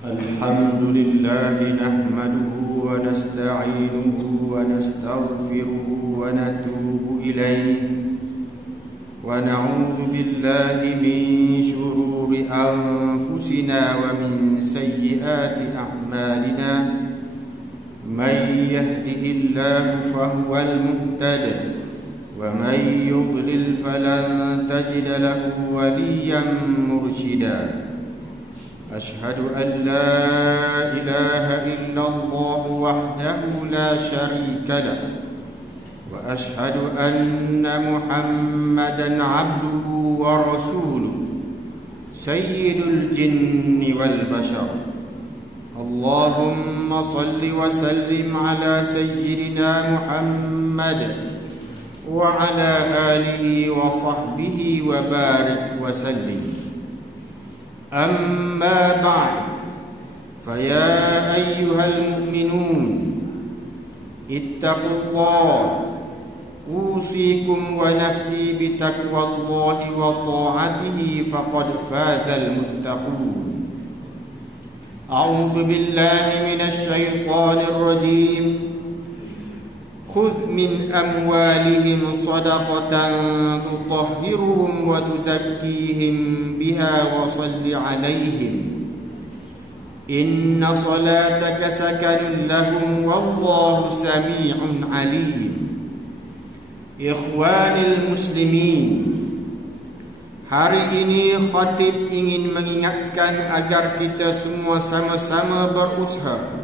الحمد لله نحمده ونستعينه ونستغفره ونتوب إليه ونعوذ بالله من شرور أنفسنا ومن سيئات أعمالنا من يهده الله فهو المهتد ومن يضلل فلن تجد له وليا مرشدا أشهد أن لا إله إلا الله وحده لا شريك له وأشهد أن محمدا عبده ورسوله سيد الجن والبشر اللهم صل وسلم على سيدنا محمد وعلى آله وصحبه وبارك وسلم أما بعد فيا أيها المؤمنون اتقوا الله أوصيكم ونفسي بتقوى الله وطاعته فقد فاز المتقون أعوذ بالله من الشيطان الرجيم خذ من أموالهم صدقة تطهرهم وتزكيهم بها وصل عليهم إن صلاتك سكن لهم والله سميع عليم إخواني المسلمين, hari ini khatib ingin mengingatkan agar kita semua sama-sama berusaha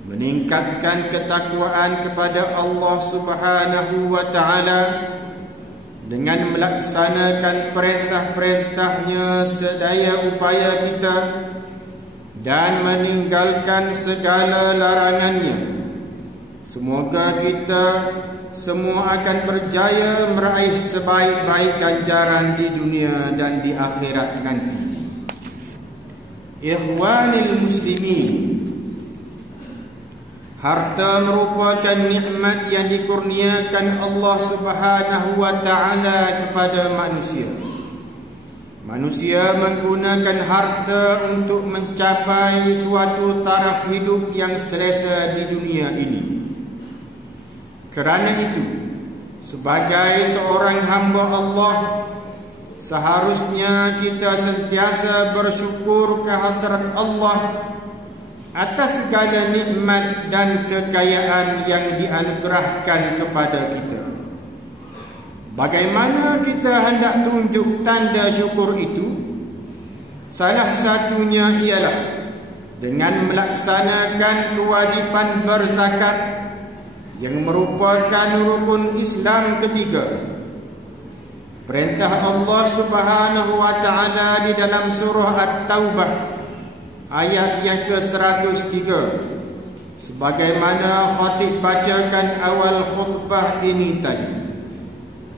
meningkatkan ketakwaan kepada Allah Subhanahu wa ta'ala dengan melaksanakan perintah-perintahnya sedaya upaya kita dan meninggalkan segala larangannya. Semoga kita semua akan berjaya meraih sebaik-baik ganjaran di dunia dan di akhirat nanti. Ikhwanil muslimin, harta merupakan nikmat yang dikurniakan Allah Subhanahu wa ta'ala kepada manusia. Manusia menggunakan harta untuk mencapai suatu taraf hidup yang selesa di dunia ini. Kerana itu, sebagai seorang hamba Allah, seharusnya kita sentiasa bersyukur kehadrat Allah atas segala nikmat dan kekayaan yang dianugerahkan kepada kita. Bagaimana kita hendak tunjuk tanda syukur itu? Salah satunya ialah dengan melaksanakan kewajipan berzakat yang merupakan rukun Islam ketiga. Perintah Allah Subhanahu wa ta'ala di dalam surah At-Taubah ayat yang ke-103, sebagaimana khatib bacakan awal khutbah ini tadi,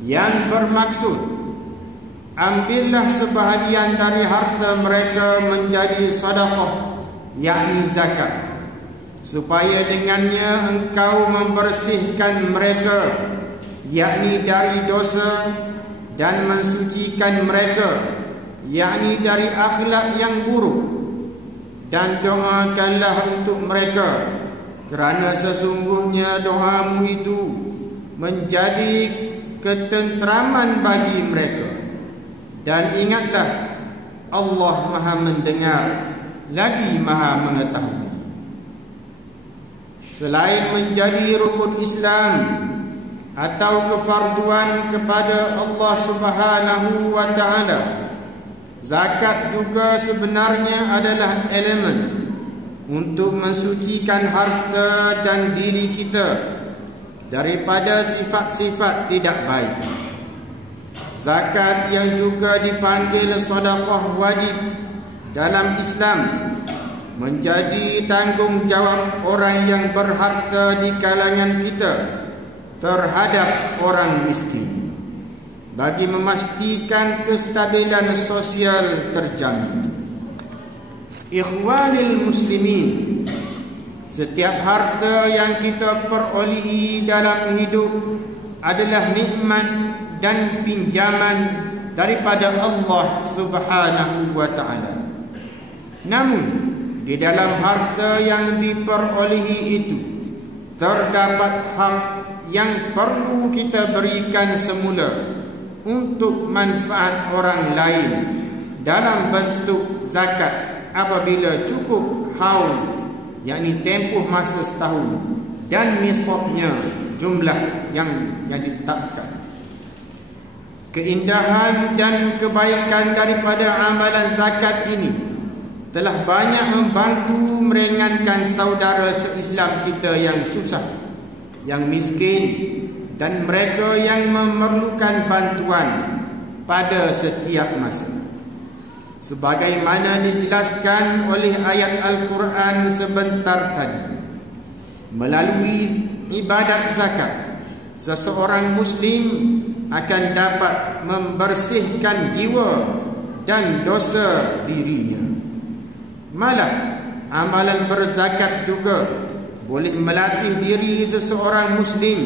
yang bermaksud ambillah sebahagian dari harta mereka menjadi sedekah, yakni zakat, supaya dengannya engkau membersihkan mereka, yakni dari dosa, dan mensucikan mereka, yakni dari akhlak yang buruk. Dan doakanlah untuk mereka, kerana sesungguhnya doamu itu menjadi ketenteraman bagi mereka. Dan ingatlah, Allah Maha mendengar lagi Maha mengetahui. Selain menjadi rukun Islam atau kefarduan kepada Allah Subhanahu wa ta'ala, zakat juga sebenarnya adalah elemen untuk mensucikan harta dan diri kita daripada sifat-sifat tidak baik. Zakat yang juga dipanggil sedekah wajib dalam Islam menjadi tanggungjawab orang yang berharta di kalangan kita terhadap orang miskin, bagi memastikan kestabilan sosial terjamin. Ikhwanil muslimin, setiap harta yang kita perolehi dalam hidup adalah nikmat dan pinjaman daripada Allah Subhanahu wa ta'ala. Namun di dalam harta yang diperolehi itu terdapat hak yang perlu kita berikan semula untuk manfaat orang lain dalam bentuk zakat apabila cukup haul, yakni tempoh masa setahun, dan nisabnya jumlah yang ditetapkan. Keindahan dan kebaikan daripada amalan zakat ini telah banyak membantu meringankan saudara se-Islam kita yang susah, yang miskin, dan mereka yang memerlukan bantuan pada setiap masa. Sebagaimana dijelaskan oleh ayat Al-Quran sebentar tadi, melalui ibadat zakat, seseorang Muslim akan dapat membersihkan jiwa dan dosa dirinya. Malah amalan berzakat juga boleh melatih diri seseorang Muslim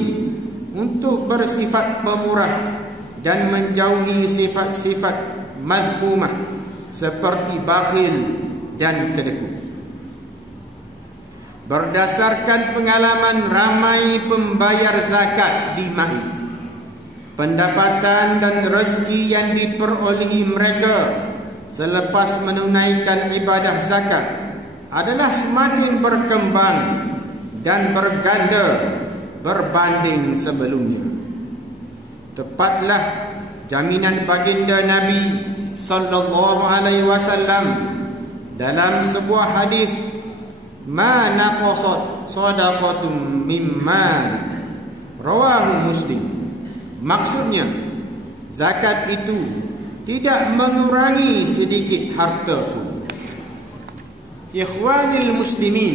untuk bersifat pemurah dan menjauhi sifat-sifat madhmumah seperti bakhil dan kedekut. Berdasarkan pengalaman ramai pembayar zakat di Mai, pendapatan dan rezeki yang diperolehi mereka selepas menunaikan ibadah zakat adalah semakin berkembang dan berganda berbanding sebelumnya. Tepatlah jaminan baginda Nabi sallallahu alaihi wasallam dalam sebuah hadis, "Ma naqasat shadaqatun min mal," rawahu Muslim. Maksudnya, zakat itu tidak mengurangi sedikit harta pun. Ikhwanil muslimin,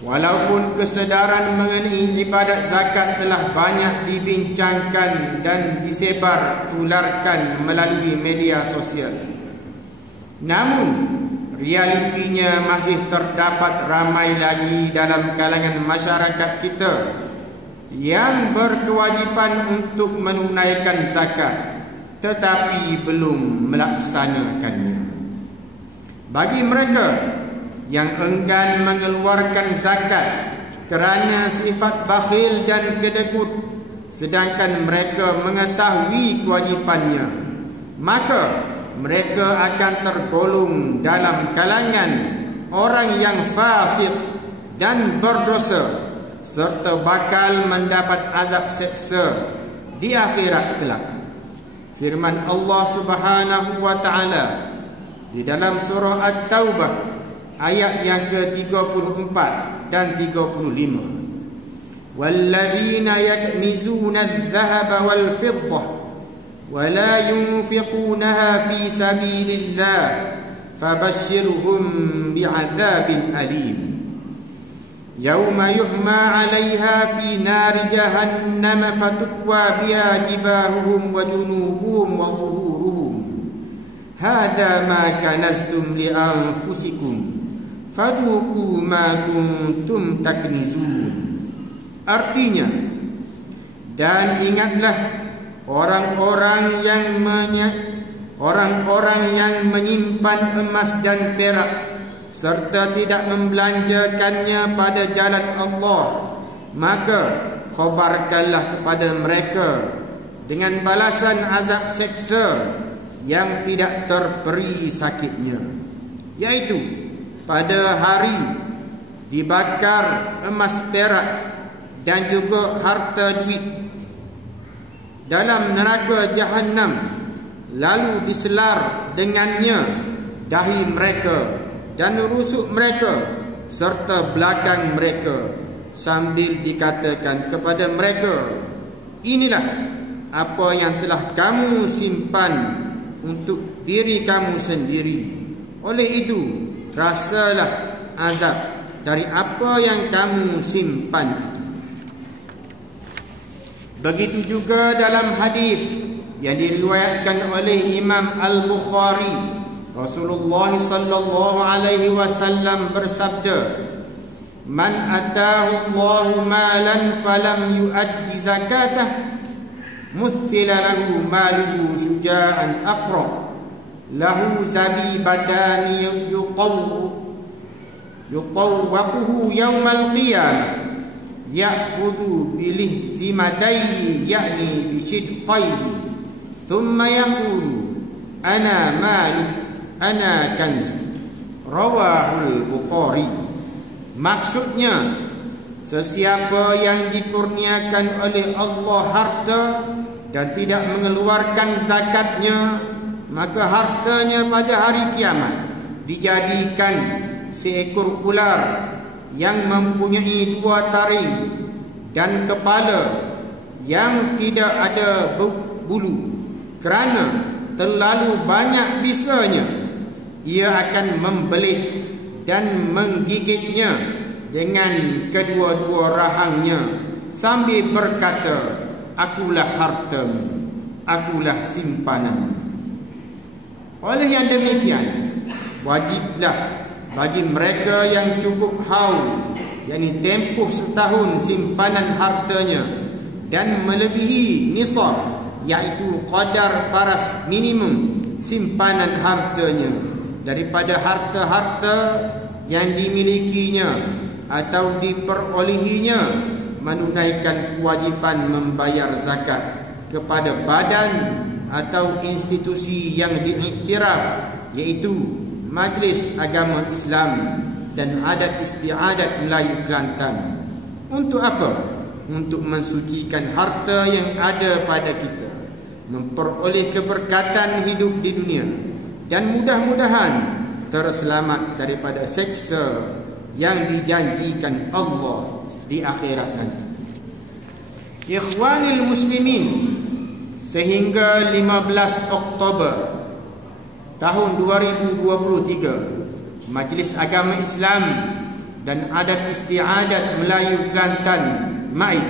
walaupun kesedaran mengenai ibadat zakat telah banyak dibincangkan dan disebar tularkan melalui media sosial, namun realitinya masih terdapat ramai lagi dalam kalangan masyarakat kita yang berkewajipan untuk menunaikan zakat tetapi belum melaksanakannya. Bagi mereka yang enggan mengeluarkan zakat kerana sifat bakhil dan kedekut, sedangkan mereka mengetahui kewajipannya, maka mereka akan tergolong dalam kalangan orang yang fasik dan berdosa, serta bakal mendapat azab seksa di akhirat kelak. Firman Allah Subhanahu wa taala di dalam surah At-Taubah ayat yang ke-34 dan 35, "Walladzina yaknizuna adh-dhahaba wal-fiddah wa la yunfiqunaha fi sabilillah fabashshirhum bi'adzabin alim. Yawma yuhma 'alayha fi nari jahannam fatukwa biha jibahuhum wa junubuhum wa zuhuruhum. Hadha ma kanaztum li anfusikum fadhuqu ma kuntum taknizun." Artinya, dan ingatlah orang-orang yang menyimpan emas dan perak serta tidak membelanjakannya pada jalan Allah, maka khabarkanlah kepada mereka dengan balasan azab seksa yang tidak terperi sakitnya, iaitu pada hari dibakar emas perak dan juga harta duit dalam neraka Jahannam, lalu diselar dengannya dahi mereka dan rusuk mereka serta belakang mereka, sambil dikatakan kepada mereka, "Inilah apa yang telah kamu simpan untuk diri kamu sendiri. Oleh itu, rasalah azab dari apa yang kamu simpan itu." Begitu juga dalam hadis yang diriwayatkan oleh Imam Al-Bukhari, Rasulullah sallallahu alaihi wasallam bersabda, "Man ataahu Allahu malan falam yuaddi zakatah, muthila lahu maluhu syuja'an aqra, lahu zabibatan yutawwaquhu yawmal qiyamah ya'khudhu bilihzimatayhi ya'ni bisidqayhi thumma yaqulu ana malu ana kanzu. Rawahul Bukhari. Maksudnya, sesiapa yang dikurniakan oleh Allah harta dan tidak mengeluarkan zakatnya, maka hartanya pada hari kiamat dijadikan seekor ular yang mempunyai 2 taring dan kepala yang tidak ada bulu. Kerana terlalu banyak bisanya, ia akan membelit dan menggigitnya dengan kedua-dua rahangnya sambil berkata, akulah hartamu, akulah simpananmu. Oleh yang demikian, wajiblah bagi mereka yang cukup haul, yakni tempoh setahun simpanan hartanya dan melebihi nisab, iaitu qadar paras minimum simpanan hartanya daripada harta-harta yang dimilikinya atau diperolehinya, menunaikan kewajipan membayar zakat kepada badan atau institusi yang diiktiraf, iaitu Majlis Agama Islam dan Adat Istiadat Melayu Kelantan. Untuk apa? Untuk mensucikan harta yang ada pada kita, memperoleh keberkatan hidup di dunia, dan mudah-mudahan terselamat daripada seksa yang dijanjikan Allah di akhirat nanti. Ikhwanil muslimin, sehingga 15 Oktober tahun 2023, Majlis Agama Islam dan Adat Istiadat Melayu Kelantan MAIK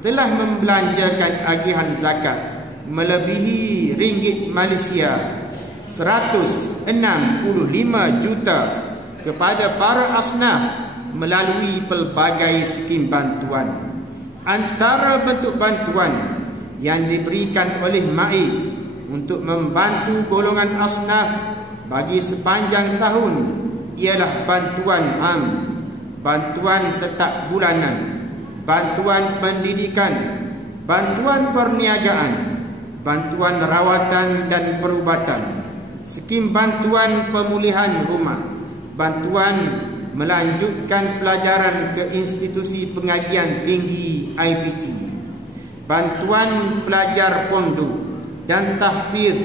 telah membelanjakan agihan zakat melebihi ringgit Malaysia 165 juta kepada para asnaf melalui pelbagai skim bantuan. Antara bentuk bantuan yang diberikan oleh MAIK untuk membantu golongan asnaf bagi sepanjang tahun ialah bantuan am, bantuan tetap bulanan, bantuan pendidikan, bantuan perniagaan, bantuan rawatan dan perubatan, skim bantuan pemulihan rumah, bantuan melanjutkan pelajaran ke institusi pengajian tinggi IPT, bantuan pelajar pondok dan tahfiz,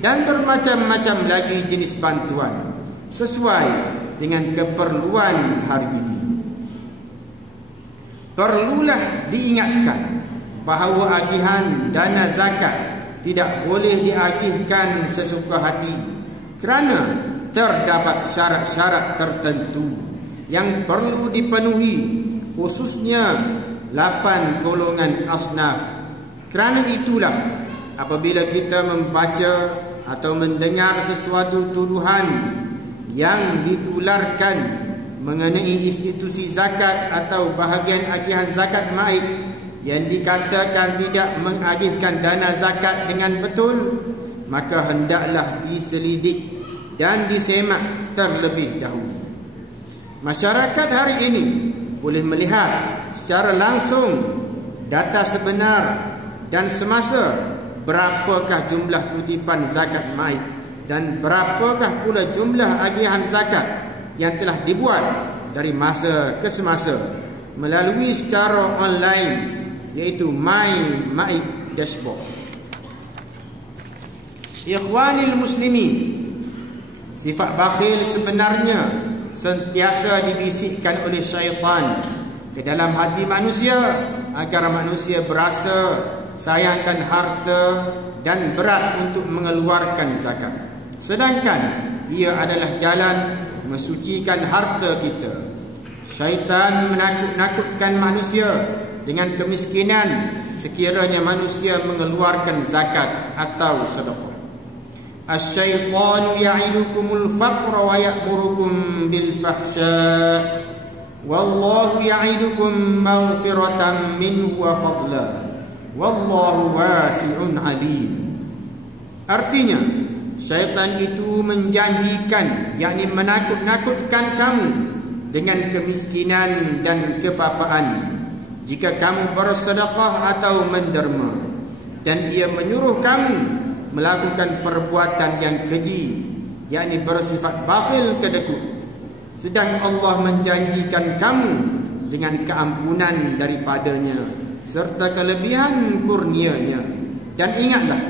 dan bermacam-macam lagi jenis bantuan sesuai dengan keperluan hari ini. Perlulah diingatkan bahawa agihan dana zakat tidak boleh diagihkan sesuka hati, kerana terdapat syarat-syarat tertentu yang perlu dipenuhi, khususnya 8 golongan asnaf. Kerana itulah, apabila kita membaca atau mendengar sesuatu tuduhan yang ditularkan mengenai institusi zakat atau bahagian agihan zakat MAIK yang dikatakan tidak mengagihkan dana zakat dengan betul, maka hendaklah diselidik dan disemak terlebih dahulu. Masyarakat hari ini boleh melihat secara langsung data sebenar dan semasa berapakah jumlah kutipan zakat MAIK dan berapakah pula jumlah agihan zakat yang telah dibuat dari masa ke semasa melalui secara online, iaitu My MAIK Dashboard. Ikhwanil muslimin, sifat bakhil sebenarnya sentiasa dibisikkan oleh syaitan ke dalam hati manusia agar manusia berasa sayangkan harta dan berat untuk mengeluarkan zakat, sedangkan ia adalah jalan mensucikan harta kita. Syaitan menakut-nakutkan manusia dengan kemiskinan sekiranya manusia mengeluarkan zakat atau sedekah. Asy-syaitanu ya'idukumul faqra wa ya'murukum bil fahsya wallahu ya'idukum maghfiratan minhu wa fadla wallahu wasi'un alim. Artinya, syaitan itu menjanjikan, yakni menakut-nakutkan kamu dengan kemiskinan dan kepapaan jika kamu bersedekah atau menderma, dan ia menyuruh kamu melakukan perbuatan yang keji, yakni bersifat bakhil kedekut, sedang Allah menjanjikan kamu dengan keampunan daripadanya serta kelebihan kurnianya. Dan ingatlah,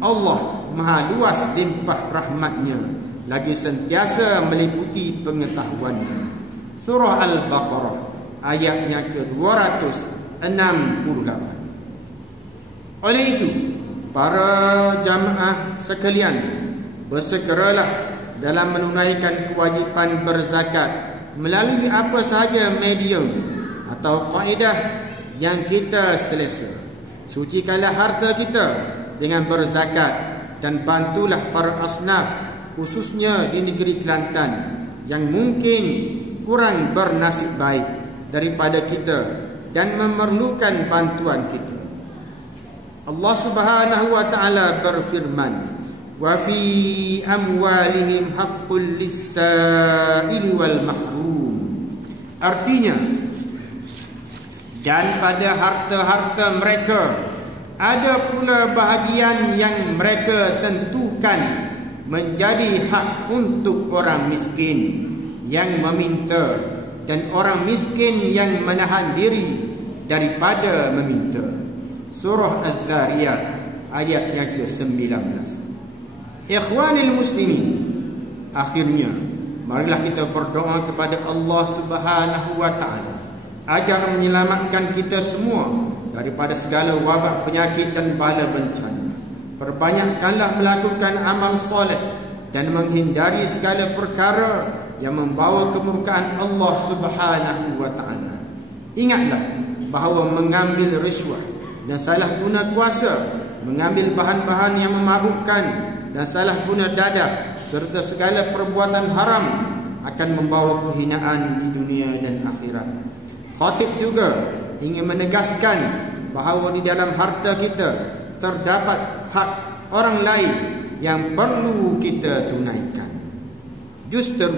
Allah Maha luas limpah rahmatnya, lagi sentiasa meliputi pengetahuannya. Surah Al-Baqarah ayatnya ke-268. Oleh itu, para jamaah sekalian, bersegeralah dalam menunaikan kewajipan berzakat melalui apa sahaja medium atau kaedah yang kita selesa. Sucikanlah harta kita dengan berzakat dan bantulah para asnaf, khususnya di negeri Kelantan, yang mungkin kurang bernasib baik daripada kita dan memerlukan bantuan kita. Allah Subhanahu wa taala berfirman, wa fi amwalihim haqqul lis-sa'ili wal mahrum. Artinya, dan pada harta-harta mereka ada pula bahagian yang mereka tentukan menjadi hak untuk orang miskin yang meminta dan orang miskin yang menahan diri daripada meminta. Surah Az-Zariyat ayat yang ke-19. Ikhwanil muslimin, akhirnya marilah kita berdoa kepada Allah Subhanahu wa taala agar menyelamatkan kita semua daripada segala wabak penyakit dan bala bencana. Perbanyakkanlah melakukan amal soleh dan menghindari segala perkara yang membawa kemurkaan Allah Subhanahu wa taala. Ingatlah bahawa mengambil riswah dan salah guna kuasa, mengambil bahan-bahan yang memabukkan dan salah guna dadah serta segala perbuatan haram akan membawa kehinaan di dunia dan akhirat. Khatib juga ingin menegaskan bahawa di dalam harta kita terdapat hak orang lain yang perlu kita tunaikan. Justru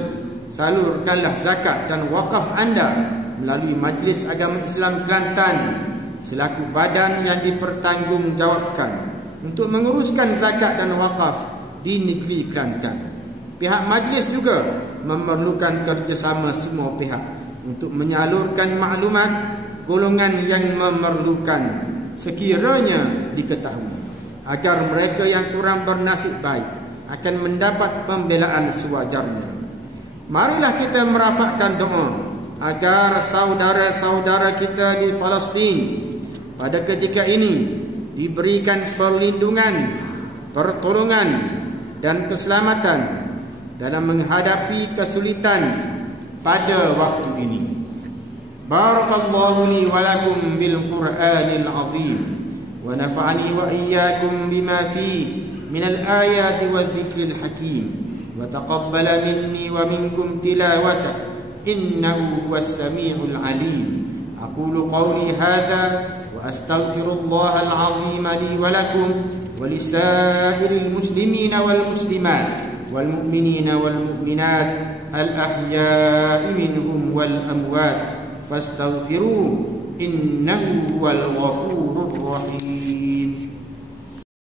salurkanlah zakat dan wakaf anda melalui Majlis Agama Islam Kelantan selaku badan yang dipertanggungjawabkan untuk menguruskan zakat dan wakaf di negeri Kelantan. Pihak majlis juga memerlukan kerjasama semua pihak untuk menyalurkan maklumat golongan yang memerlukan sekiranya diketahui, agar mereka yang kurang bernasib baik akan mendapat pembelaan sewajarnya. Marilah kita merafakkan doa agar saudara-saudara kita di Palestin pada ketika ini diberikan perlindungan, pertolongan dan keselamatan dalam menghadapi kesulitan pada waktu ini. Barakallahu li wa lakum bil Qur'anil azim wa nafa'ani wa iyyakum bima fihi min al ayati wa dhikril hakim wa taqabbala minni wa minkum tilawata innahu huwas samiul alim. Aqulu qawli hadha wa astaghfirullahal azim li wa lakum wa lisairil muslimina wal muslimat wal mu'minina wal mu'minat al-ahya'i minhum wal amwat fastaghfiruhu innahu huwal ghafurur rahim.